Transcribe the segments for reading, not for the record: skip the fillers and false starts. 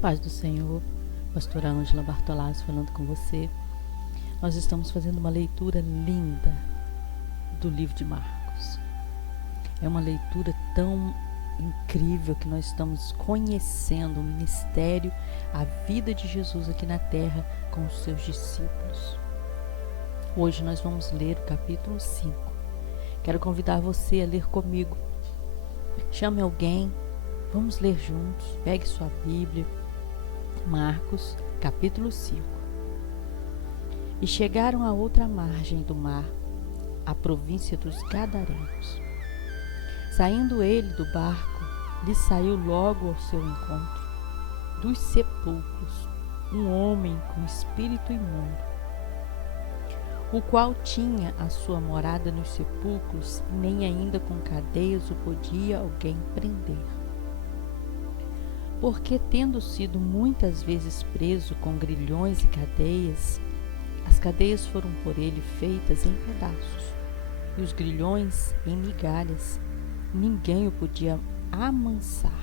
Paz do Senhor, pastora Ângela Bartolazzi falando com você. Nós estamos fazendo uma leitura linda do livro de Marcos. É uma leitura tão incrível que nós estamos conhecendo o ministério, a vida de Jesus aqui na terra com os seus discípulos. Hoje nós vamos ler o capítulo 5. Quero convidar você a ler comigo. Chame alguém, vamos ler juntos, pegue sua Bíblia. Marcos, capítulo 5. E chegaram à outra margem do mar, a província dos Gadarenos. Saindo ele do barco, lhe saiu logo ao seu encontro, dos sepulcros, um homem com espírito imundo, o qual tinha a sua morada nos sepulcros, nem ainda com cadeias o podia alguém prender. Porque, tendo sido muitas vezes preso com grilhões e cadeias, as cadeias foram por ele feitas em pedaços, e os grilhões em migalhas, ninguém o podia amansar.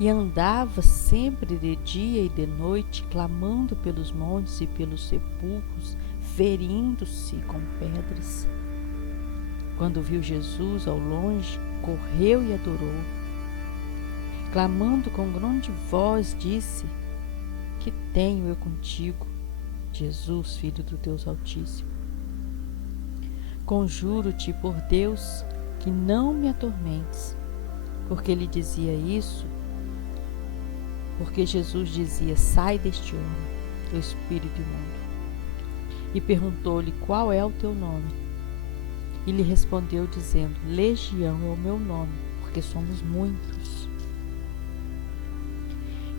E andava sempre de dia e de noite, clamando pelos montes e pelos sepulcros, ferindo-se com pedras. Quando viu Jesus ao longe, correu e adorou. Clamando com grande voz, disse: Que tenho eu contigo, Jesus, Filho do Deus Altíssimo? Conjuro-te por Deus que não me atormentes. Porque ele dizia isso, porque Jesus dizia: Sai deste homem, teu espírito imundo. E perguntou-lhe: Qual é o teu nome? E lhe respondeu dizendo: Legião é o meu nome, porque somos muitos.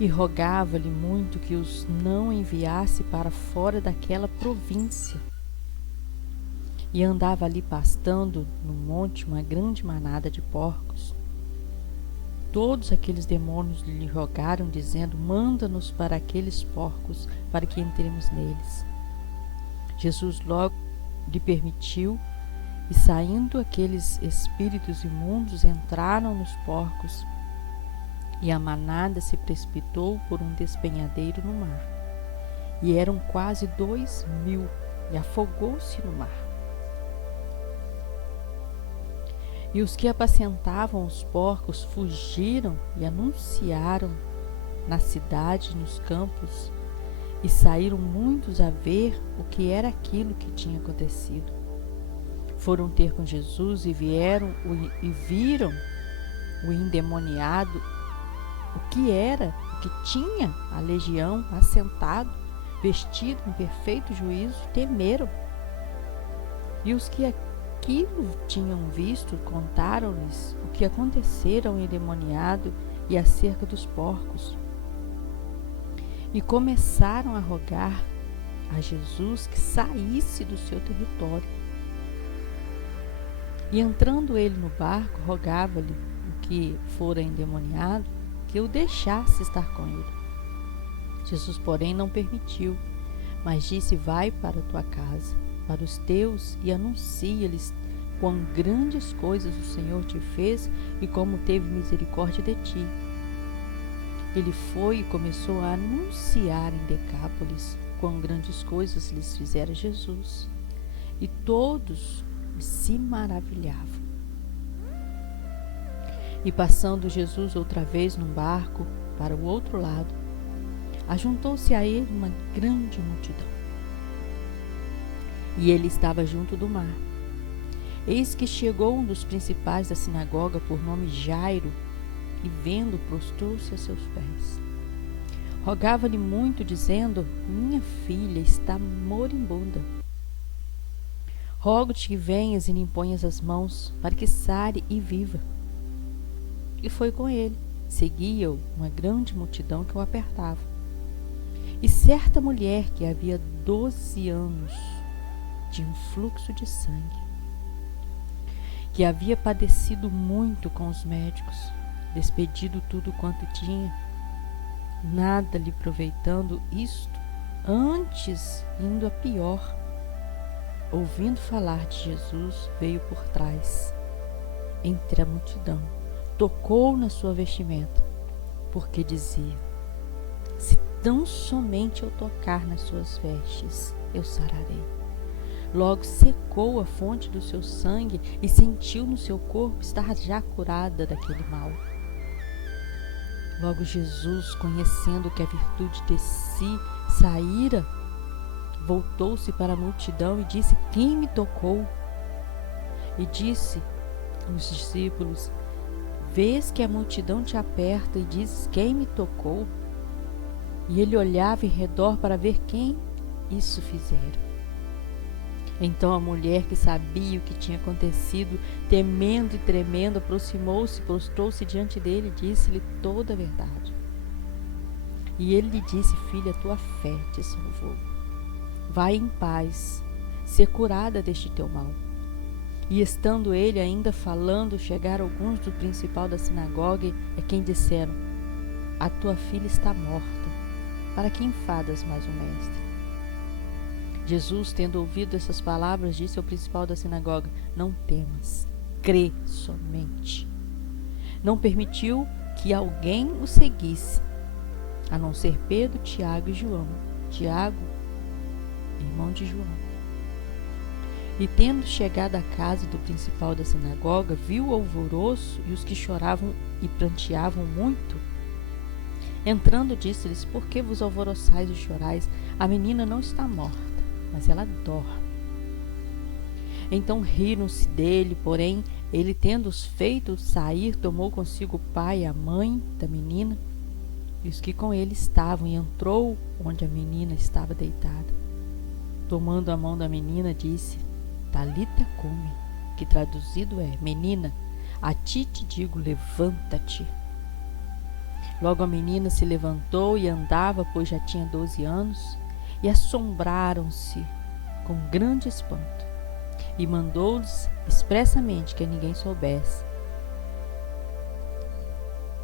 E rogava-lhe muito que os não enviasse para fora daquela província. E andava ali pastando no monte uma grande manada de porcos. Todos aqueles demônios lhe rogaram, dizendo: Manda-nos para aqueles porcos, para que entremos neles. Jesus logo lhe permitiu, e saindo aqueles espíritos imundos, entraram nos porcos, e a manada se precipitou por um despenhadeiro no mar. E eram quase 2.000, e afogou-se no mar. E os que apacentavam os porcos fugiram e anunciaram na cidade e nos campos, e saíram muitos a ver o que era aquilo que tinha acontecido. Foram ter com Jesus e viram o endemoniado, o que era, o que tinha a legião assentado, vestido em perfeito juízo, temeram. E os que aquilo tinham visto contaram-lhes o que acontecera ao endemoniado e acerca dos porcos. E começaram a rogar a Jesus que saísse do seu território. E entrando ele no barco, rogava-lhe o que fora endemoniado que o deixasse estar com ele. Jesus, porém, não permitiu, mas disse: Vai para a tua casa, para os teus, e anuncia-lhes quão grandes coisas o Senhor te fez e como teve misericórdia de ti. Ele foi e começou a anunciar em Decápolis quão grandes coisas lhes fizera Jesus, e todos se maravilhavam. E passando Jesus outra vez num barco para o outro lado, ajuntou-se a ele uma grande multidão. E ele estava junto do mar. Eis que chegou um dos principais da sinagoga, por nome Jairo, e vendo, prostrou-se a seus pés. Rogava-lhe muito, dizendo: Minha filha está moribunda. Rogo-te que venhas e lhe imponhas as mãos, para que sare e viva. E foi com ele. Seguia-o uma grande multidão que o apertava. E certa mulher que havia 12 anos de um fluxo de sangue, que havia padecido muito com os médicos, despedido tudo quanto tinha, nada lhe proveitando isto, antes indo a pior, ouvindo falar de Jesus, veio por trás, entre a multidão, tocou na sua vestimenta, porque dizia: se tão somente eu tocar nas suas vestes, eu sararei. Logo secou a fonte do seu sangue e sentiu no seu corpo estar já curada daquele mal. Logo Jesus, conhecendo que a virtude de si saíra, voltou-se para a multidão e disse: quem me tocou? E disse aos discípulos: vês que a multidão te aperta e dizes: quem me tocou? E ele olhava em redor para ver quem isso fizera. Então a mulher, que sabia o que tinha acontecido, temendo e tremendo, aproximou-se, prostrou-se diante dele e disse-lhe toda a verdade. E ele lhe disse: filha, tua fé te salvou. Vai em paz, ser curada deste teu mal. E estando ele ainda falando, chegaram alguns do principal da sinagoga, a quem disseram: a tua filha está morta, para que enfadas mais o mestre? Jesus, tendo ouvido essas palavras, disse ao principal da sinagoga: não temas, crê somente. Não permitiu que alguém o seguisse, a não ser Pedro, Tiago e João. Tiago, irmão de João. E tendo chegado à casa do principal da sinagoga, viu o alvoroço e os que choravam e pranteavam muito. Entrando, disse-lhes: por que vos alvoroçais e chorais? A menina não está morta, mas ela dorme. Então riram-se dele, porém ele, tendo-os feito sair, tomou consigo o pai e a mãe da menina e os que com ele estavam, e entrou onde a menina estava deitada. Tomando a mão da menina, disse: Talita cumi, que traduzido é: menina, a ti te digo, levanta-te. Logo a menina se levantou e andava, pois já tinha 12 anos, e assombraram-se com grande espanto, e mandou-lhes expressamente que ninguém soubesse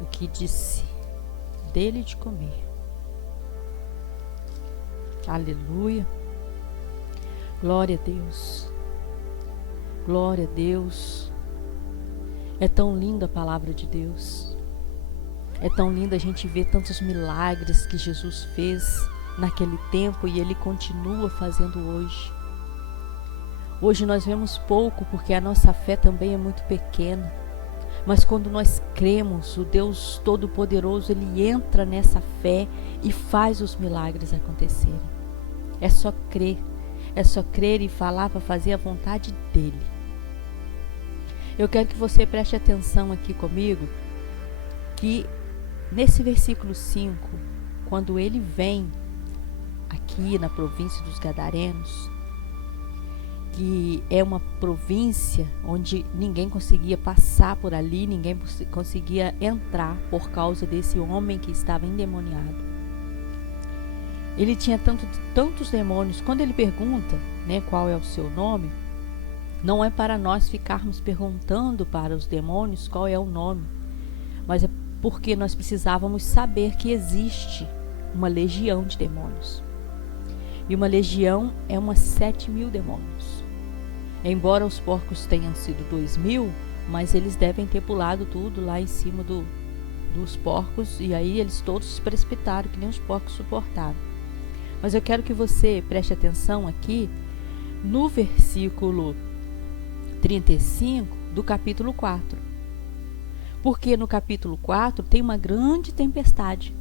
o que disse dele de comer. Aleluia! Glória a Deus! Glória a Deus! É tão linda a palavra de Deus. É tão lindo a gente ver tantos milagres que Jesus fez naquele tempo e Ele continua fazendo hoje. Hoje nós vemos pouco porque a nossa fé também é muito pequena. Mas quando nós cremos, o Deus Todo-Poderoso, Ele entra nessa fé e faz os milagres acontecerem. É só crer e falar para fazer a vontade dEle. Eu quero que você preste atenção aqui comigo, que nesse versículo 5, quando ele vem aqui na província dos Gadarenos, que é uma província onde ninguém conseguia passar por ali, ninguém conseguia entrar por causa desse homem que estava endemoniado. Ele tinha tantos demônios. Quando ele pergunta, qual é o seu nome, não é para nós ficarmos perguntando para os demônios qual é o nome, mas é porque nós precisávamos saber que existe uma legião de demônios. E uma legião é umas 7.000 demônios. Embora os porcos tenham sido 2.000, mas eles devem ter pulado tudo lá em cima dos porcos, e aí eles todos se precipitaram, que nem os porcos suportaram. Mas eu quero que você preste atenção aqui no versículo 35 do capítulo 4. Porque no capítulo 4 tem uma grande tempestade.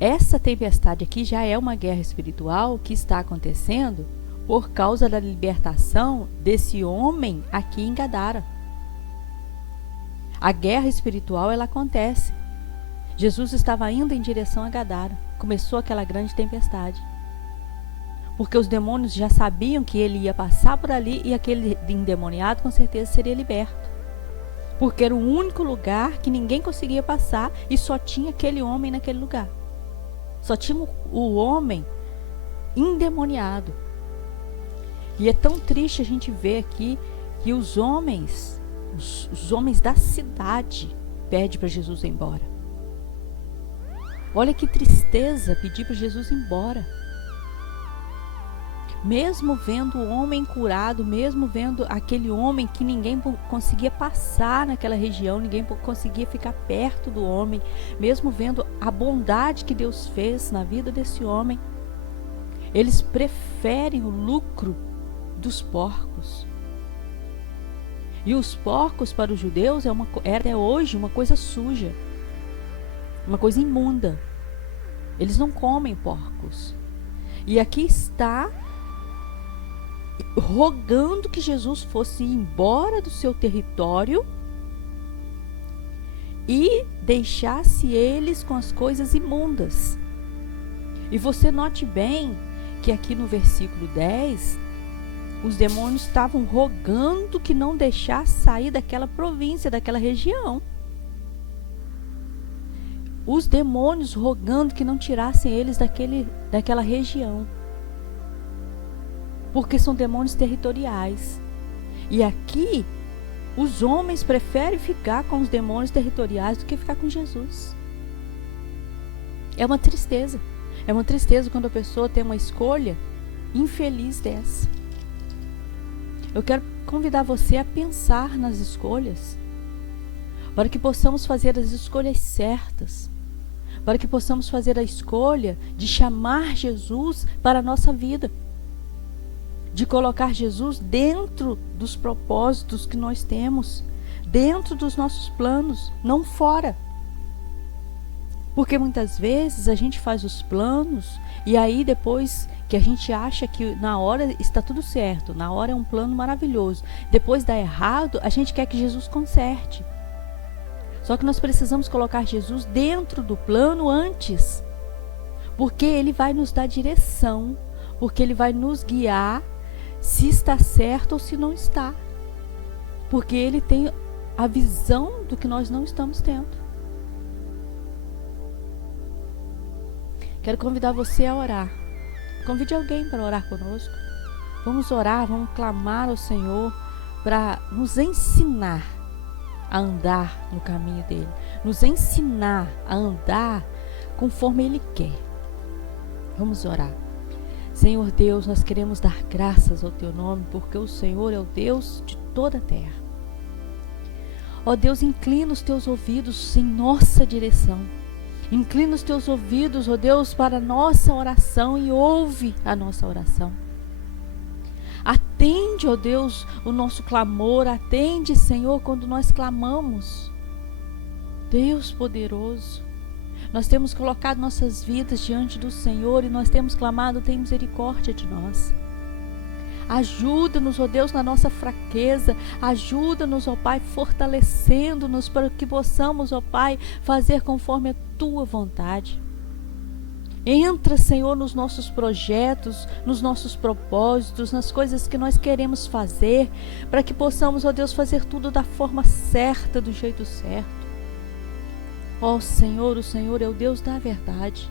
Essa tempestade aqui já é uma guerra espiritual que está acontecendo por causa da libertação desse homem aqui em Gadara. A guerra espiritual, ela acontece. Jesus estava indo em direção a Gadara. Começou aquela grande tempestade. Porque os demônios já sabiam que ele ia passar por ali e aquele endemoniado com certeza seria liberto. Porque era o único lugar que ninguém conseguia passar e só tinha aquele homem naquele lugar. Só tinha o homem endemoniado. E é tão triste a gente ver aqui que os homens da cidade pedem para Jesus ir embora. Olha que tristeza pedir para Jesus ir embora. mesmo vendo o homem curado, mesmo vendo aquele homem que ninguém conseguia passar naquela região, ninguém conseguia ficar perto do homem, mesmo vendo a bondade que Deus fez na vida desse homem, eles preferem o lucro dos porcos. E os porcos para os judeus é até hoje uma coisa suja, uma coisa imunda. Eles não comem porcos. E aqui está rogando que Jesus fosse embora do seu território e deixasse eles com as coisas imundas. E você note bem que aqui no versículo 10, os demônios estavam rogando que não deixasse sair daquela província, daquela região. Os demônios rogando que não tirassem eles daquela região. Porque são demônios territoriais. E aqui, os homens preferem ficar com os demônios territoriais do que ficar com Jesus. É uma tristeza. É uma tristeza quando a pessoa tem uma escolha infeliz dessa. Eu quero convidar você a pensar nas escolhas, para que possamos fazer as escolhas certas, para que possamos fazer a escolha de chamar Jesus para a nossa vida, de colocar Jesus dentro dos propósitos que nós temos, dentro dos nossos planos, não fora. Porque muitas vezes a gente faz os planos e aí depois que a gente acha que na hora está tudo certo, na hora é um plano maravilhoso, depois dá errado, a gente quer que Jesus conserte. Só que nós precisamos colocar Jesus dentro do plano antes, porque Ele vai nos dar direção, porque Ele vai nos guiar se está certo ou se não está, porque Ele tem a visão do que nós não estamos tendo. Quero convidar você a orar. Convide alguém para orar conosco. Vamos orar, vamos clamar ao Senhor para nos ensinar a andar no caminho dele, nos ensinar a andar conforme Ele quer. Vamos orar. Senhor Deus, nós queremos dar graças ao Teu nome, porque o Senhor é o Deus de toda a terra. Ó Deus, inclina os Teus ouvidos em nossa direção. Inclina os Teus ouvidos, ó Deus, para a nossa oração e ouve a nossa oração. Atende, ó Deus, o nosso clamor. Atende, Senhor, quando nós clamamos. Deus poderoso, nós temos colocado nossas vidas diante do Senhor e nós temos clamado, tem misericórdia de nós. Ajuda-nos, ó Deus, na nossa fraqueza. Ajuda-nos, ó Pai, fortalecendo-nos para que possamos, ó Pai, fazer conforme a Tua vontade. Entra, Senhor, nos nossos projetos, nos nossos propósitos, nas coisas que nós queremos fazer, para que possamos, ó Deus, fazer tudo da forma certa, do jeito certo. Ó Senhor, o Senhor é o Deus da verdade.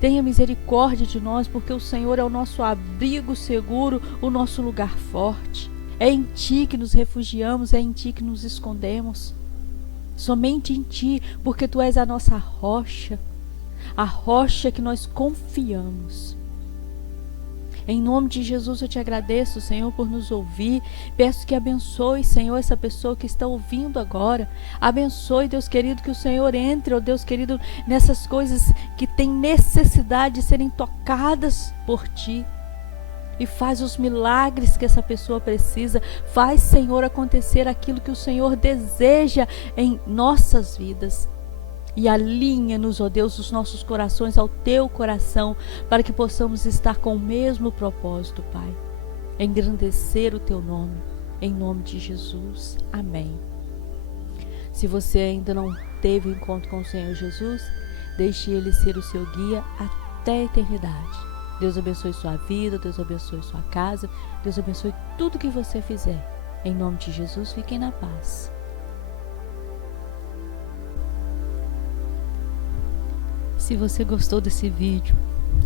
Tenha misericórdia de nós, porque o Senhor é o nosso abrigo seguro, o nosso lugar forte. É em Ti que nos refugiamos, é em Ti que nos escondemos. Somente em Ti, porque Tu és a nossa rocha, a rocha que nós confiamos. Em nome de Jesus eu Te agradeço, Senhor, por nos ouvir. Peço que abençoe, Senhor, essa pessoa que está ouvindo agora. Abençoe, Deus querido, que o Senhor entre, ó Deus querido, nessas coisas que têm necessidade de serem tocadas por Ti. E faz os milagres que essa pessoa precisa. Faz, Senhor, acontecer aquilo que o Senhor deseja em nossas vidas. E alinha-nos, ó Deus, os nossos corações ao Teu coração, para que possamos estar com o mesmo propósito, Pai. Engrandecer o Teu nome, em nome de Jesus. Amém. Se você ainda não teve encontro com o Senhor Jesus, deixe Ele ser o seu guia até a eternidade. Deus abençoe sua vida, Deus abençoe sua casa, Deus abençoe tudo que você fizer. Em nome de Jesus, fiquem na paz. Se você gostou desse vídeo,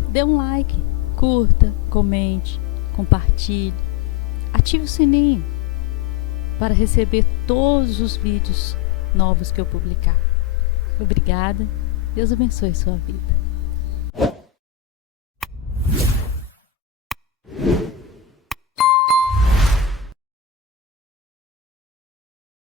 dê um like, curta, comente, compartilhe, ative o sininho para receber todos os vídeos novos que eu publicar. Obrigada, Deus abençoe sua vida.